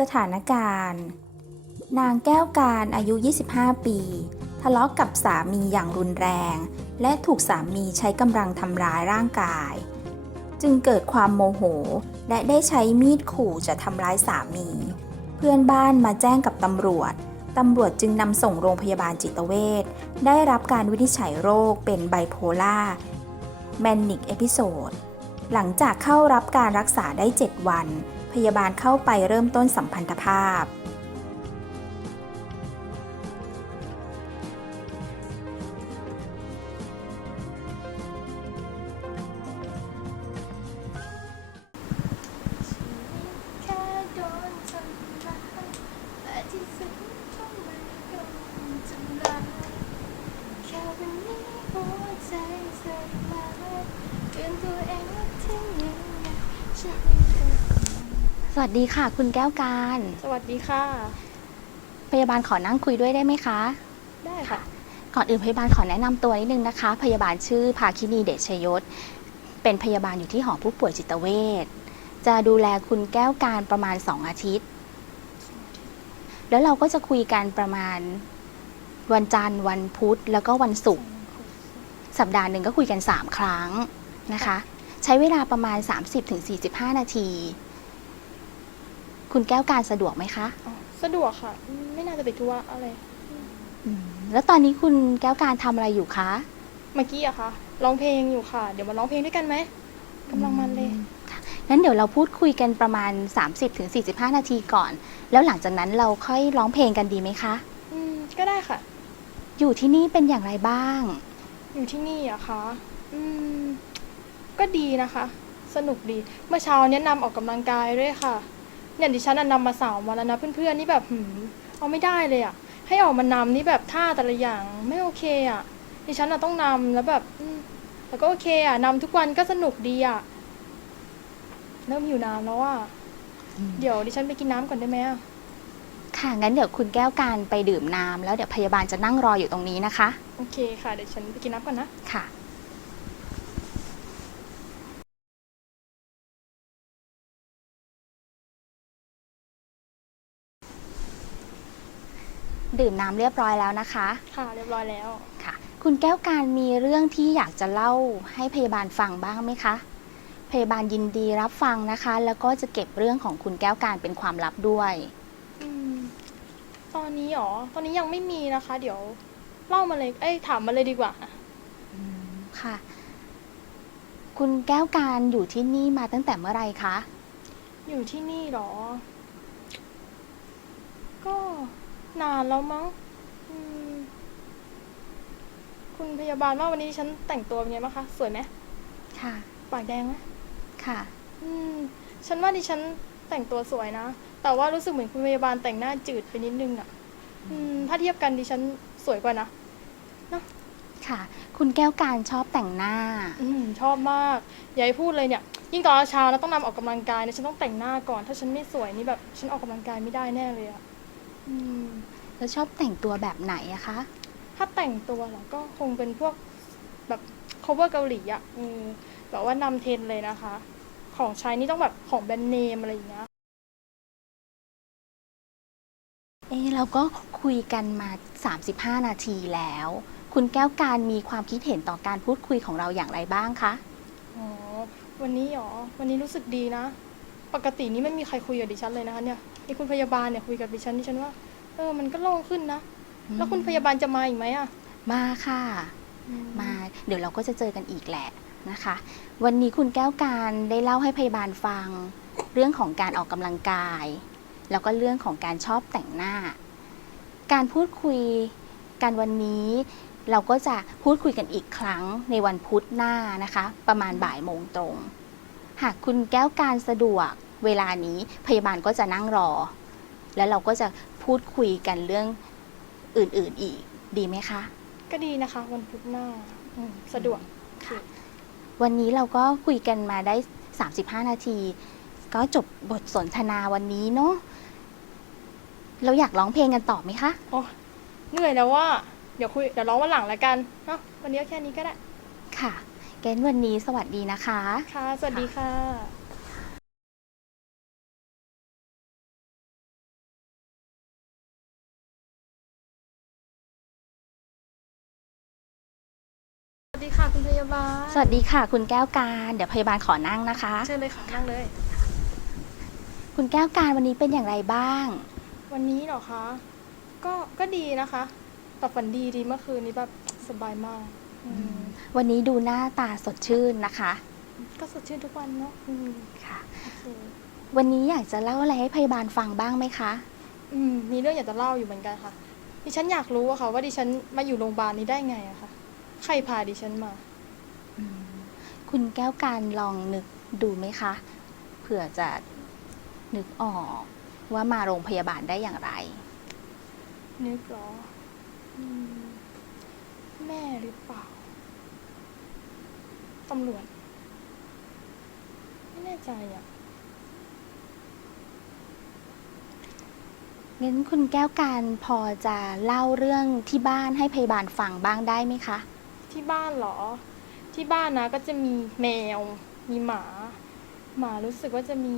สถานการณ์ นางแก้วการอายุ 25 ปี ทะเลาะกับสามีอย่างรุนแรง และถูกสามีใช้กำลังทำร้ายร่างกาย จึงเกิดความโมโห และได้ใช้มีดขู่จะทำร้ายสามี เพื่อนบ้านมาแจ้งกับตำรวจตำรวจจึงนำส่งโรงพยาบาลจิตเวชได้รับการวินิจฉัยโรคเป็นไบโพล่าแมนนิกเอพิโซดหลังจากเข้ารับการรักษาได้ 7 วัน พยาบาลเข้าไปเริ่มต้นสัมพันธภาพ สวัสดีค่ะ คุณแก้วการ สวัสดีค่ะ พยาบาลขอนั่งคุยด้วยได้ไหมคะ ได้ค่ะ ก่อนอื่นพยาบาลขอแนะนำตัวนิดนึงนะคะ พยาบาลชื่อภาคินีเดชยศ เป็นพยาบาลอยู่ที่หอผู้ป่วยจิตเวช จะดูแลคุณแก้วการประมาณ 2 อาทิตย์ แล้วเราก็จะคุยกันประมาณวันจันทร์วันพุธแล้วก็วันศุกร์สัปดาห์หนึ่งก็คุยกัน 3 ครั้งนะคะ ใช้เวลาประมาณ 30-45 นาที คุณแก้วการสะดวกไหมคะอ๋อสะดวกค่ะ ไม่น่าจะไปทุระอะไร อืมแล้วตอนนี้คุณแก้วการทำอะไรอยู่คะเมื่อกี้อะค่ะร้องเพลงอยู่ค่ะ เดี๋ยวมาร้องเพลงด้วยกันไหมกำลังมันเลยงั้นเดี๋ยวเราพูดคุยกันประมาณ 30-45 นาทีก่อน แล้วหลังจากนั้นเราค่อยร้องเพลงกันดีไหมคะ อืม ก็ได้ค่ะ อยู่ที่นี่เป็นอย่างไรบ้าง อยู่ที่นี่อะคะอืม ก็ดีนะคะ สนุกดี เมื่อเช้าเนี้ยนำออกกำลังกายด้วยค่ะ เนี่ยดิฉันอะนำมาสามวันแล้วนะเพื่อนๆนี่แบบหืมเอาไม่ได้เลยอะให้ออกมานำนี่แบบท่าแต่ละอย่างไม่โอเคอะดิฉันอะต้องนำแล้วแบบอืมแต่ก็โอเคอะนำทุกวันก็สนุกดีอะเริ่มหิวน้ำแล้วอะเดี๋ยวดิฉันไปกินน้ำก่อนได้ไหมอะค่ะ งั้นเดี๋ยวคุณแก้วการไปดื่มน้ำแล้วเดี๋ยวพยาบาลจะนั่งรออยู่ตรงนี้นะคะ โอเคค่ะ เดี๋ยวฉันไปกินน้ำก่อนนะ ค่ะ ดื่มน้ำเรียบร้อยแล้วนะคะ ค่ะ เรียบร้อยแล้ว ค่ะ คุณแก้วการมีเรื่องที่อยากจะเล่าให้พยาบาลฟังบ้างไหมคะ พยาบาลยินดีรับฟังนะคะ แล้วก็จะเก็บเรื่องของคุณแก้วการเป็นความลับด้วย อืม ตอนนี้หรอ ตอนนี้ยังไม่มีนะคะ เดี๋ยวเล่ามาเลย เอ้ย ถามมาเลยดีกว่า ค่ะ คุณแก้วการอยู่ที่นี่มาตั้งแต่เมื่อไหร่คะ อยู่ที่นี่หรอ ก็ นานแล้วมั้งอืมคุณพยาบาลว่าวันนี้ฉันแต่งตัวเป็นไงบ้างคะ สวยไหมค่ะ ปากแดงไหมค่ะ อืม ฉันว่าดิฉันแต่งตัวสวยนะ แต่ว่ารู้สึกเหมือนคุณพยาบาลแต่งหน้าจืดไปนิดนึงอะอืม ถ้าเทียบกันดิฉันสวยกว่านะค่ะ คุณแก้วการชอบแต่งหน้า อืม ชอบมาก อย่าให้พูดเลยเนี่ย ยิ่งตอนเช้านะต้องนำออกกำลังกายเนี่ยฉันต้องแต่งหน้าก่อน ถ้าฉันไม่สวยนี่แบบ ฉันออกกำลังกายไม่ได้แน่เลยอะ อืมแล้วชอบแต่งตัวแบบไหนอะคะ ถ้าแต่งตัวเหรอก็คงเป็นพวกแบบ cover เกาหลีอะอืมแบบว่านำเทรนด์เลยนะคะ ของใช้นี่ต้องแบบของแบรนด์เนมอะไรอย่างเงี้ย เอ๊ะเราก็คุยกันมา 35 นาทีแล้ว คุณแก้วการมีความคิดเห็นต่อการพูดคุยของเราอย่างไรบ้างคะ อ๋อ วันนี้หรอ วันนี้รู้สึกดีนะ ปกตินี่ไม่มีใครคุยกับดิฉันเลยนะคะเนี่ย มีคุณพยาบาลเนี่ยคุยกับดิฉันดิฉันว่า เออมันก็โล่งขึ้นนะ แล้วคุณพยาบาลจะมาอีกไหมอะมาค่ะอืมา เดี๋ยวเราก็จะเจอกันอีกแหละนะคะ วันนี้คุณแก้วการได้เล่าให้พยาบาลฟัง เรื่องของการออกกำลังกาย แล้วก็เรื่องของการชอบแต่งหน้า การพูดคุยกันวันนี้เราก็จะพูดคุยกันอีกครั้งในวันพุธหน้านะคะ ประมาณบ่ายโมงตรง หากคุณแก้วการสะดวก เวลานี้พยาบาลก็จะนั่งรอ แล้วเราก็จะพูดคุยกันเรื่องอื่นๆอีกดีไหมคะ ก็ดีนะคะ วันพุธหน้าอืมสะดวก ค่ะ วันนี้เราก็คุยกันมาได้ 35 นาที ก็จบบทสนทนาวันนี้เนาะเราอยากร้องเพลงกันต่อไหมคะ โอ้เหนื่อยแล้วว่า เดี๋ยวคุย เดี๋ยวร้องวันหลังแล้วกันเนาะวันนี้ก็แค่นี้ก็ได้ ค่ะแกนวันนี้สวัสดีนะคะ ค่ะ สวัสดีค่ะ บาลสวัสดีค่ะ คุณแก้วการเดี๋ยวพยาบาลขอนั่งนะคะ เชิญเลยค่ะนั่งเลย คุณแก้วการวันนี้เป็นอย่างไรบ้าง วันนี้เหรอคะ ก็ก็ดีนะคะแต่ฝันดีดีเมื่อคืนนี้แบบสบายมากอืมวันนี้ดูหน้าตาสดชื่นนะคะ ก็สดชื่นทุกวันเนาะอืมค่ะ โอเควันนี้อยากจะเล่าอะไรให้พยาบาลฟังบ้างไหมคะ อืมมีเรื่องอยากจะเล่าอยู่เหมือนกันค่ะ ดิฉันอยากรู้อะค่ะ ว่าดิฉันมาอยู่โรงพยาบาลนี้ได้ไงอะคะใครพาดิฉันมา คุณแก้วการลองนึกดูไหมคะ เผื่อจะนึกออกว่ามาโรงพยาบาลได้อย่างไร นึกเหรออืมแม่หรือเปล่า ตำรวจ ไม่แน่ใจอะ งั้นคุณแก้วการพอจะเล่าเรื่องที่บ้านให้พยาบาลฟังบ้างได้ไหมคะ ที่บ้านเหรอ ที่บ้านนะก็จะมีแมว มีหมา หมารู้สึกว่าจะมี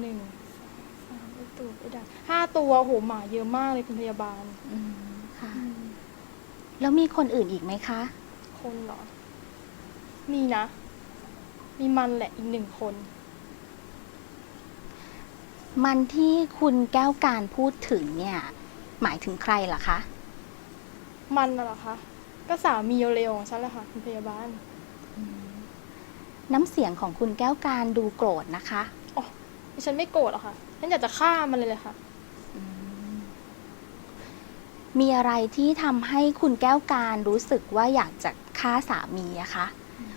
หนึ่งสองสามไอ้ตัวไอ้ดักห้าตัวโหหมาเยอะมากเลยคุณพยาบาลอืมค่ะ แล้วมีคนอื่นอีกไหมคะ คนเหรอ มีนะ มีมันแหละอีกหนึ่งคน มันที่คุณแก้วการพูดถึงเนี่ย หมายถึงใครล่ะคะ มันน่ะเหรอคะ ก็สามีเร็วๆของฉันแหละค่ะคุณพยาบาล น้ำเสียงของคุณแก้วการดูโกรธนะคะดิฉันไม่โกรธหรอกค่ะฉันอยากจะฆ่ามันเลยเลยค่ะ มีอะไรที่ทำให้คุณแก้วการรู้สึกว่าอยากจะฆ่าสามีอะคะ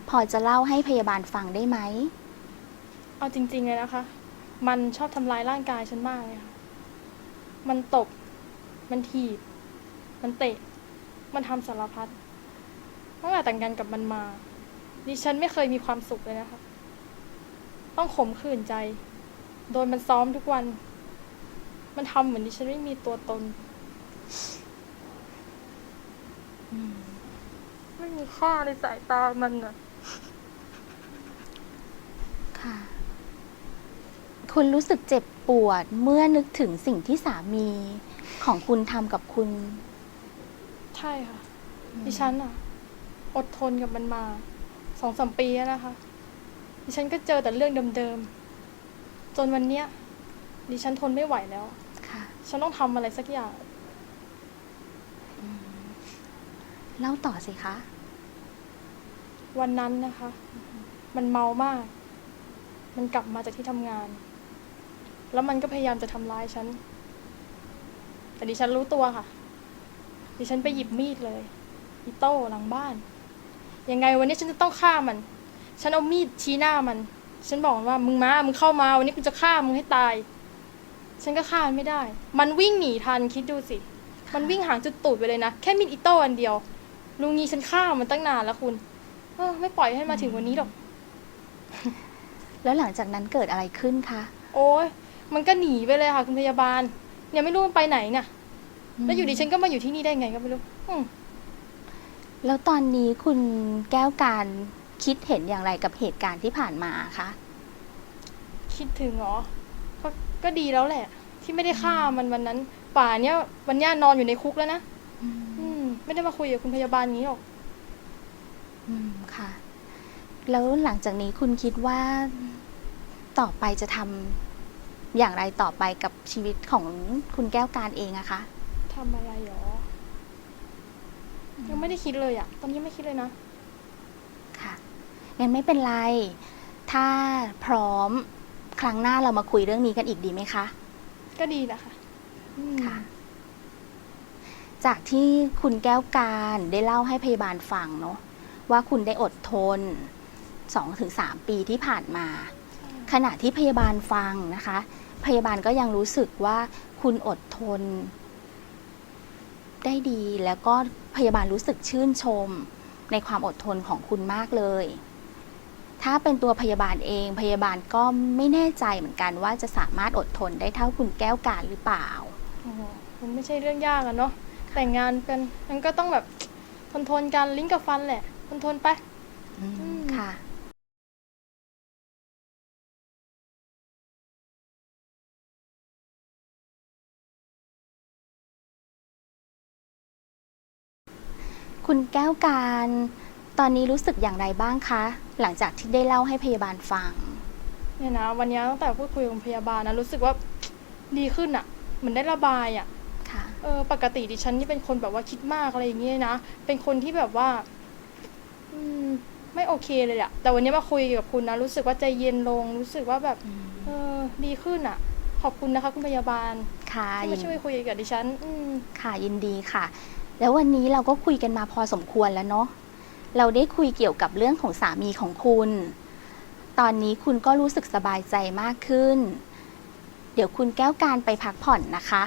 พอจะเล่าให้พยาบาลฟังได้ไหม เอาจริง ๆ เลยนะคะ มันชอบทำร้ายร่างกายฉันมากเลยค่ะ มันตบ มันถีบ มันเตะ มันทำสารพัดตั้งแต่แต่งงานกับมันมา ดิฉันไม่เคยมีความสุขเลยนะคะ ต้องขมขื่นใจ โดนมันซ้อมทุกวัน มันทำเหมือนดิฉันไม่มีตัวตน ไม่มีค่าในสายตามันอะค่ะ คุณรู้สึกเจ็บปวดเมื่อนึกถึงสิ่งที่สามีของคุณทำกับคุณ ใช่ค่ะ ดิฉันอะอดทนกับมันมา สองสามปีแล้วนะคะ ดิฉันก็เจอแต่เรื่องเดิมๆ จนวันเนี้ย ดิฉันทนไม่ไหวแล้ว ค่ะ ฉันต้องทำอะไรสักอย่าง เล่าต่อสิคะ วันนั้นนะคะ มันเมามาก มันกลับมาจากที่ทำงาน แล้วมันก็พยายามจะทำร้ายฉัน แต่ดิฉันรู้ตัวค่ะ ดิฉันไปหยิบมีดเลย อีโต้หลังบ้าน ยังไงวันนี้ฉันจะต้องฆ่ามัน ฉันเอามีดชี้หน้ามัน ฉันบอกมันว่ามึงมา มึงเข้ามาวันนี้กูจะฆ่ามึงให้ตาย ฉันก็ฆ่ามันไม่ได้ มันวิ่งหนีทันคิดดูสิ มันวิ่งหางจุดตูดไปเลยนะ แค่มีดอิโต้อันเดียว ลุงนี้ฉันฆ่ามันตั้งนานแล้วคุณ เออไม่ปล่อยให้มาถึงวันนี้หรอก แล้วหลังจากนั้นเกิดอะไรขึ้นคะ โอ้ยมันก็หนีไปเลยค่ะคุณพยาบาล เนี่ยไม่รู้มันไปไหนเนี่ย แล้วอยู่ดีฉันก็มาอยู่ที่นี่ได้ไงก็ไม่รู้ อืม แล้วตอนนี้คุณแก้วการคิดเห็นอย่างไรกับเหตุการณ์ที่ผ่านมาคะคิดถึงเหรอก็ก็ดีแล้วแหละ ที่ไม่ได้ฆ่ามันวันนั้น ป่าเนี้ยวันเนี้ยนอนอยู่ในคุกแล้วนะอืมไม่ได้มาคุยกับคุณพยาบาลอย่างนี้หรอก อืมค่ะ แล้วหลังจากนี้คุณคิดว่าต่อไปจะทำอย่างไรต่อไปกับชีวิตของคุณแก้วการเองอะคะ ทำอะไรหรอ ยังไม่ได้คิดเลยอะตอนนี้ยังไม่คิดเลยนะ ค่ะงั้นไม่เป็นไร ถ้าพร้อมครั้งหน้าเรามาคุยเรื่องนี้กันอีกดีไหมคะ ก็ดีนะคะอืมค่ะ จากที่คุณแก้วการได้เล่าให้พยาบาลฟังเนาะว่าคุณได้อดทน 2-3 ปีที่ผ่านมา ขณะที่พยาบาลฟังนะคะ พยาบาลก็ยังรู้สึกว่าคุณอดทน ได้ดี แล้วก็พยาบาลรู้สึกชื่นชม ในความอดทนของคุณมากเลย ถ้าเป็นตัวพยาบาลเอง พยาบาลก็ไม่แน่ใจเหมือนกันว่าจะสามารถอดทนได้เท่าคุณแก้วการหรือเปล่าโอ้โหมันไม่ใช่เรื่องยากอะเนาะแต่งงานกันมันก็ต้องแบบทนทนๆกันลิ้นกับฟันแหละทนทนๆไปอืมอืมค่ะ คุณแก้วการ ตอนนี้รู้สึกอย่างไรบ้างคะ หลังจากที่ได้เล่าให้พยาบาลฟัง เนี่ยนะ วันนี้ตั้งแต่พูดคุยกับพยาบาลนะรู้สึกว่าดีขึ้นอะเหมือนได้ระบายอะค่ะเออปกติดิฉันนี่เป็นคนแบบว่าคิดมากอะไรอย่างเงี้ยนะเป็นคนที่แบบว่า อืม ไม่โอเคเลยอะแต่วันนี้มาคุยกับคุณนะรู้สึกว่าใจเย็นลง รู้สึกว่าแบบเออดีขึ้นอะขอบคุณนะคะ คุณพยาบาลค่ะที่ยิมานช่วยคุยกับดิฉัน อืมค่ะยินดีค่ะ แล้ววันนี้เราก็คุยกันมาพอสมควรแล้วเนาะ เราได้คุยเกี่ยวกับเรื่องของสามีของคุณ ตอนนี้คุณก็รู้สึกสบายใจมากขึ้น เดี๋ยวคุณแก้วการไปพักผ่อนนะคะ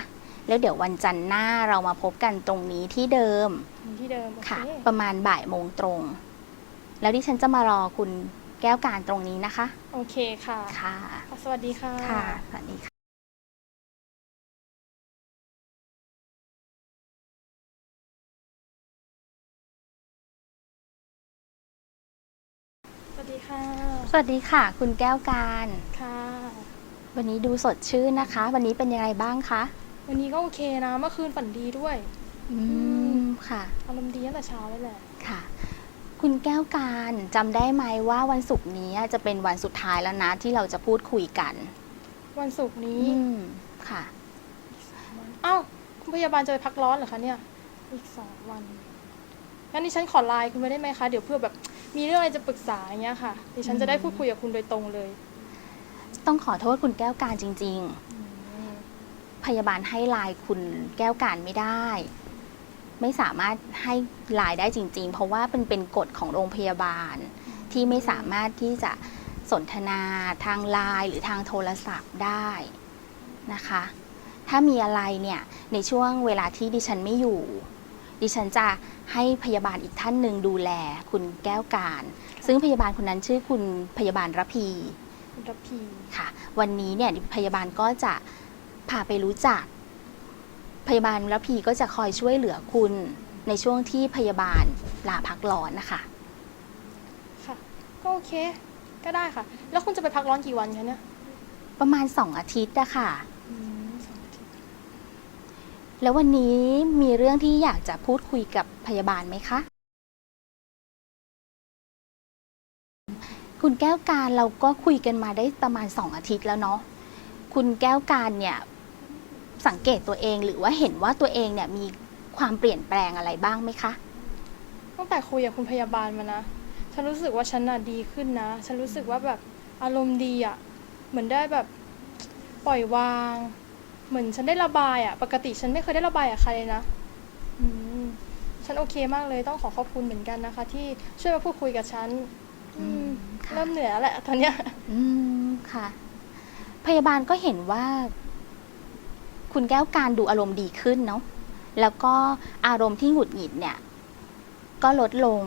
แล้วเดี๋ยววันจันทร์หน้าเรามาพบกันตรงนี้ที่เดิม ที่เดิมโอเคค่ะ ประมาณบ่ายโมงตรง แล้วดิฉันจะมารอคุณแก้วการตรงนี้นะคะ โอเคค่ะ ค่ะ สวัสดีค่ะ ค่ะ สวัสดีค่ะ สวัสดีค่ะ คุณแก้วการค่ะ วันนี้ดูสดชื่นนะคะ วันนี้เป็นยังไงบ้างคะ วันนี้ก็โอเคนะ เมื่อคืนฝันดีด้วย อืม ค่ะ อารมณ์ดีตั้งแต่เช้าเลยแหละ ค่ะ คุณแก้วการจำได้ไหมว่าวันศุกร์นี้จะเป็นวันสุดท้ายแล้วนะที่เราจะพูดคุยกัน วันศุกร์นี้อืม ค่ะเอ้าคุณพยาบาลจะไปพักร้อนเหรอคะเนี่ย อีกสองวัน งั้นดิฉันขอไลน์คุณไม่ได้ไหมคะ เดี๋ยวเพื่อแบบมีเรื่องอะไรจะปรึกษาอย่างเงี้ยค่ะ ดิฉันจะได้พูดคุยกับคุณโดยตรงเลย ต้องขอโทษคุณแก้วการจริง ๆ พยาบาลให้ไลน์คุณแก้วการไม่ได้ ไม่สามารถให้ไลน์ได้จริง ๆ เพราะว่าเป็นเป็นกฎของโรงพยาบาลที่ไม่สามารถที่จะสนทนาทางไลน์หรือทางโทรศัพท์ได้นะคะ ถ้ามีอะไรเนี่ยในช่วงเวลาที่ดิฉันไม่อยู่ ดิฉันจะให้พยาบาลอีกท่านหนึ่งดูแลคุณแก้วการ ซึ่งพยาบาลคนนั้นชื่อคุณพยาบาลระพีคุณรพีค่ะ วันนี้เนี่ยพยาบาลก็จะพาไปรู้จัก พยาบาลระพีก็จะคอยช่วยเหลือคุณในช่วงที่พยาบาลลาพักร้อนนะคะค่ะ ก็โอเค ก็ได้ค่ะ แล้วคุณจะไปพักร้อนกี่วันคะเนี่ย ประมาณสองอาทิตย์อะค่ะ อืมสองอาทิตย์ แล้ววันนี้มีเรื่องที่อยากจะพูดคุยกับพยาบาลไหมคะ คุณแก้วการเราก็คุยกันมาได้ประมาณสองอาทิตย์แล้วเนาะ คุณแก้วการเนี่ยสังเกตตัวเองหรือว่าเห็นว่าตัวเองเนี่ยมีความเปลี่ยนแปลงอะไรบ้างไหมคะ ตั้งแต่คุยกับคุณพยาบาลมานะ ฉันรู้สึกว่าฉันน่ะดีขึ้นนะ ฉันรู้สึกว่าแบบอารมณ์ดีอะ่ะ เหมือนได้แบบปล่อยวาง เหมือนฉันได้ระบายอะ่ะ ปกติฉันไม่เคยได้ระบายกับใครเลยนะอืมฉันโอเคมากเลยต้องขอขอบคุณเหมือนกันนะคะ ที่ช่วยมาพูดคุยกับฉันอืมค่ะ เริ่มเหนื่อยแล้วแหละตอนเนี้ย อืมค่ะ พยาบาลก็เห็นว่า คุณแก้วการดูอารมณ์ดีขึ้นเนาะแล้วก็อารมณ์ที่หงุดหงิดเนี่ย ก็ลดลง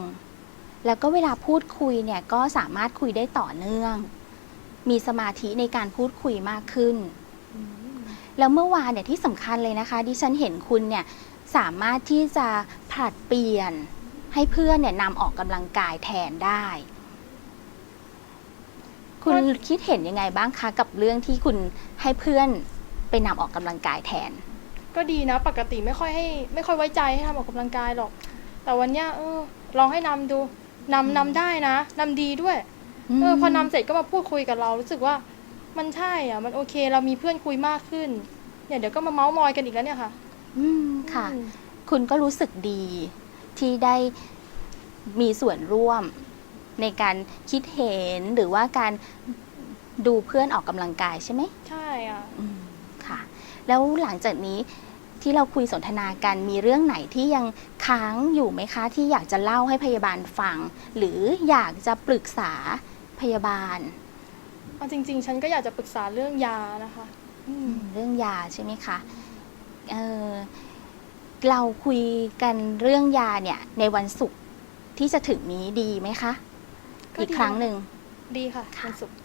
แล้วก็เวลาพูดคุยเนี่ยก็สามารถคุยได้ต่อเนื่อง มีสมาธิในการพูดคุยมากขึ้น แล้วเมื่อวานเนี่ยที่สำคัญเลยนะคะ ดิฉันเห็นคุณเนี่ยสามารถที่จะผลัดเปลี่ยนให้เพื่อนเนี่ยนำออกกำลังกายแทนได้ คุณคิดเห็นยังไงบ้างคะกับเรื่องที่คุณให้เพื่อนไปนำออกกำลังกายแทน ก็ดีนะ ปกติไม่ค่อยให้ ไม่ค่อยไว้ใจให้ทำออกกำลังกายหรอก แต่วันเนี้ยเออลองให้นำดูนำนำได้นะนำดีด้วย เออพอนำเสร็จก็มาพูดคุยกับเรารู้สึกว่า มันใช่อะ มันโอเค เรามีเพื่อนคุยมากขึ้น เนี่ยเดี๋ยวก็มาเมาส์มอยกันอีกแล้วเนี่ยค่ะ อืมค่ะ อืม คุณก็รู้สึกดีที่ได้มีส่วนร่วมในการคิดเห็นหรือว่าการดูเพื่อนออกกำลังกายใช่ไหม ใช่อะ อืมค่ะ แล้วหลังจากนี้ที่เราคุยสนทนากันมีเรื่องไหนที่ยังค้างอยู่ไหมคะ ที่อยากจะเล่าให้พยาบาลฟัง หรืออยากจะปรึกษาพยาบาล เอาจริง ๆ ฉันก็อยากจะปรึกษาเรื่องยานะคะอืมเรื่องยาใช่ไหมคะเออเราคุยกันเรื่องยาเนี่ยในวันศุกร์ที่จะถึงนี้ดีไหมคะ ก็อีกดีครั้งหนึ่ง ดีค่ะค่ะ วันศุกร์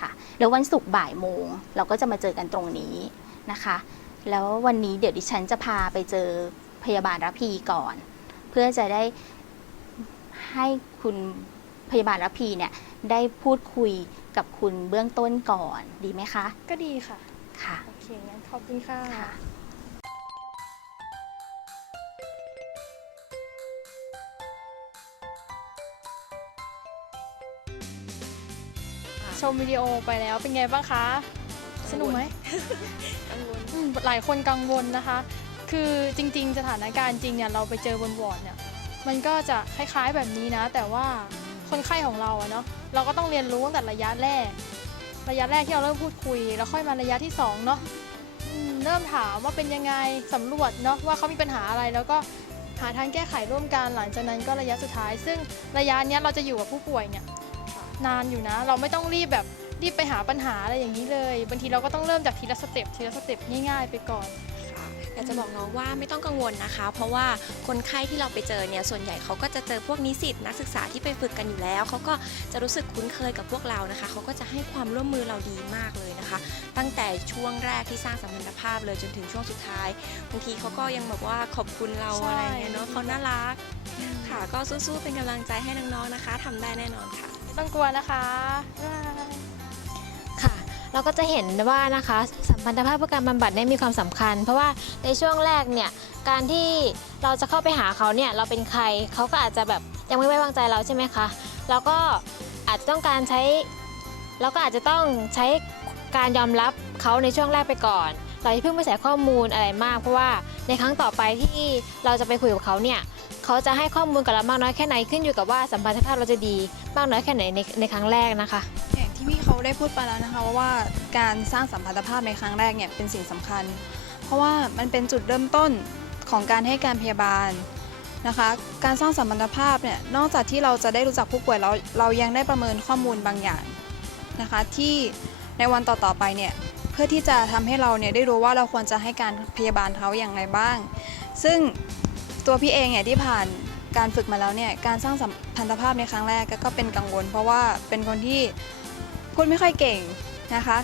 ค่ะแล้ววันศุกร์บ่ายโมงเราก็จะมาเจอกันตรงนี้นะคะ แล้ววันนี้เดี๋ยวดิฉันจะพาไปเจอพยาบาลระพีก่อน เพื่อจะได้ให้คุณพยาบาลระพีเนี่ยได้พูดคุย กับคุณเบื้องต้นก่อนดีไหมคะก็ดีค่ะ ค่ะ โอเค งั้นขอบคุณค่ะคะชมวิดีโอไปแล้วเป็นไงบ้างคะ สนุกไหม กังวลอืมหลายคนกังวลนะคะ คือจริงๆ สถานการณ์จริงเนี่ยเราไปเจอบนวอร์ดเนี่ย มันก็จะคล้ายๆแบบนี้นะ แต่ว่าคนไข้ของเราอะเนาะ เราก็ต้องเรียนรู้ตั้งแต่ระยะแรก ระยะแรกที่เราเริ่มพูดคุย แล้วค่อยมาระยะที่สองเนาะเริ่มถามว่าเป็นยังไงสำรวจเนาะว่าเขามีปัญหาอะไรแล้วก็หาทางแก้ไขร่วมกันหลังจากนั้นก็ระยะสุดท้าย ซึ่งระยะนี้เราจะอยู่กับผู้ป่วยเนี่ยนานอยู่นะ เราไม่ต้องรีบแบบรีบไปหาปัญหาอะไรอย่างนี้เลย บางทีเราก็ต้องเริ่มจากทีละสเต็ปทีละสเต็ปง่ายๆไปก่อน อยากจะบอกน้องว่าไม่ต้องกังวลนะคะ เพราะว่าคนไข้ที่เราไปเจอเนี่ยส่วนใหญ่เขาก็จะเจอพวกนิสิตนักศึกษาที่ไปฝึกกันอยู่แล้ว เขาก็จะรู้สึกคุ้นเคยกับพวกเรานะคะ เขาก็จะให้ความร่วมมือเราดีมากเลยนะคะ ตั้งแต่ช่วงแรกที่สร้างสัมพันธภาพเลยจนถึงช่วงสุดท้ายบางทีเขาก็ยังแบบว่าขอบคุณเราใช่อะไรเงี้ยเนาะเขาน่ารักค่ะก็สู้ๆเป็นกำลังใจให้น้องๆนะคะทำได้แน่นอนค่ะ ไม่ต้องกลัวนะคะบ๊ายบายค่ะ เราก็จะเห็นว่านะคะสัมพันธภาพเพื่อการบำบัดเนี่ยมีความสำคัญ เพราะว่าในช่วงแรกเนี่ยการที่เราจะเข้าไปหาเขาเนี่ยเราเป็นใครเขาก็อาจจะแบบยังไม่ไว้วางใจเราใช่ไหมคะเราก็อาจจะต้องการใช้เราก็อาจจะต้องใช้การยอมรับเขาในช่วงแรกไปก่อน เราจะเพิ่งไปใส่ข้อมูลอะไรมาก เพราะว่าในครั้งต่อไปที่เราจะไปคุยกับเขาเนี่ยเขาจะให้ข้อมูลกับเรามากน้อยแค่ไหนขึ้นอยู่กับว่าสัมพันธภาพเราจะดีมากน้อยแค่ไหนในในครั้งแรกนะคะ ที่พี่เขาได้พูดไปแล้วนะคะว่าการสร้างสัมพันธภาพในครั้งแรกเนี่ยเป็นสิ่งสำคัญ เพราะว่ามันเป็นจุดเริ่มต้นของการให้การพยาบาลนะคะ การสร้างสัมพันธภาพเนี่ยนอกจากที่เราจะได้รู้จักผู้ป่วยเราเรายังได้ประเมินข้อมูลบางอย่างนะคะที่ในวันต่อๆไปเนี่ยเพื่อที่จะทำให้เราเนี่ยได้รู้ว่าเราควรจะให้การพยาบาลเขาอย่างไรบ้าง ซึ่งตัวพี่เองเนี่ยที่ผ่านการฝึกมาแล้วเนี่ยการสร้างสัมพันธภาพในครั้งแรกก็เป็นกังวล เพราะว่าเป็นคนที่ พูดไม่ค่อยเก่งนะคะ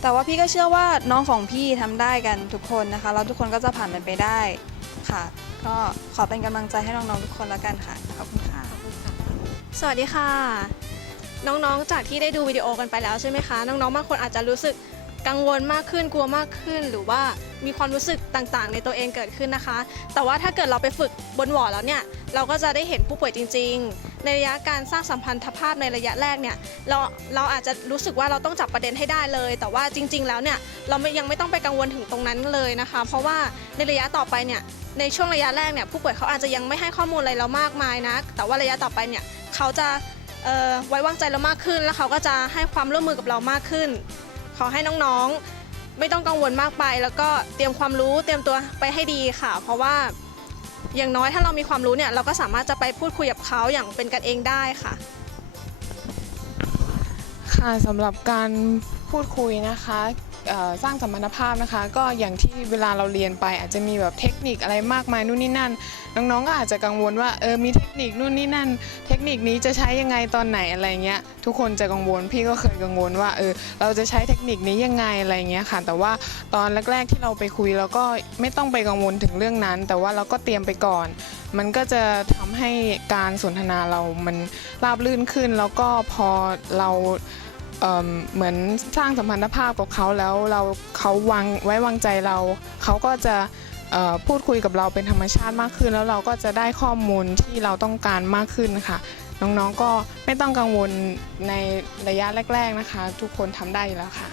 แต่ว่าพี่ก็เชื่อว่าน้องของพี่ทำได้กันทุกคนนะคะ แล้วทุกคนก็จะผ่านมันไปได้ค่ะ ก็ขอเป็นกำลังใจให้น้องๆทุกคนแล้วกันค่ะ ขอบคุณค่ะ สวัสดีค่ะ น้องๆ จากที่ได้ดูวิดีโอกันไปแล้วใช่ไหมคะ น้องๆ บางคนอาจจะรู้สึก กังวลมากขึ้นกลัวมากขึ้น หรือว่ามีความรู้สึกต่างๆ ในตัวเองเกิดขึ้นนะคะ แต่ว่าถ้าเกิดเราไปฝึกบนวอร์ดแล้วเนี่ยเราก็จะได้เห็นผู้ป่วยจริง ๆ ในระยะการสร้างสัมพันธภาพในระยะแรกเนี่ยเราเราอาจจะรู้สึกว่าเราต้องจับประเด็นให้ได้เลย แต่ว่าจริง ๆ แล้วเนี่ยเราไม่ยังไม่ต้องไปกังวลถึงตรงนั้นเลยนะคะ เพราะว่าในระยะต่อไปเนี่ยในช่วงระยะแรกเนี่ยผู้ป่วยเขาอาจจะยังไม่ให้ข้อมูลอะไรเรามากมายนะแต่ว่าระยะต่อไปเนี่ยเขาจะไว้วางใจเรามากขึ้น แล้วเขาก็จะให้ความร่วมมือกับเรามากขึ้น ขอให้น้องๆ ไม่ต้องกังวลมากไป แล้วก็เตรียมความรู้เตรียมตัวไปให้ดีค่ะ เพราะว่าอย่างน้อยถ้าเรามีความรู้เนี่ยเราก็สามารถจะไปพูดคุยกับเขาอย่างเป็นกันเองได้ค่ะ ค่ะสำหรับการพูดคุยนะคะ สร้างสมพันธภาพนะคะ ก็อย่างที่เวลาเราเรียนไป อาจจะมีแบบเทคนิคอะไรมากมายนู่นนี่นั่น น้องๆก็อาจจะกังวลว่าเออมีเทคนิคนู่นนี่นั่น เทคนิคนี้จะใช้ยังไงตอนไหนอะไรเงี้ยทุกคนจะกังวลพี่ก็เคยกังวลว่าเออเราจะใช้เทคนิคนี้ยังไงอะไรเงี้ยค่ะ แต่ว่าตอนแรกๆที่เราไปคุยเราก็ไม่ต้องไปกังวลถึงเรื่องนั้น แต่ว่าเราก็เตรียมไปก่อน มันก็จะทำให้การสนทนาเรามันราบลื่นขึ้นแล้วก็พอเรา เหมือนสร้างสัมพันธภาพกับเขาแล้วเราเขาวางไว้วางใจเรา เขาก็จะพูดคุยกับเราเป็นธรรมชาติมากขึ้น แล้วเราก็จะได้ข้อมูลที่เราต้องการมากขึ้นค่ะ น้องๆก็ไม่ต้องกังวลในระยะแรก ๆนะคะ ทุกคนทำได้อยู่แล้วค่ะ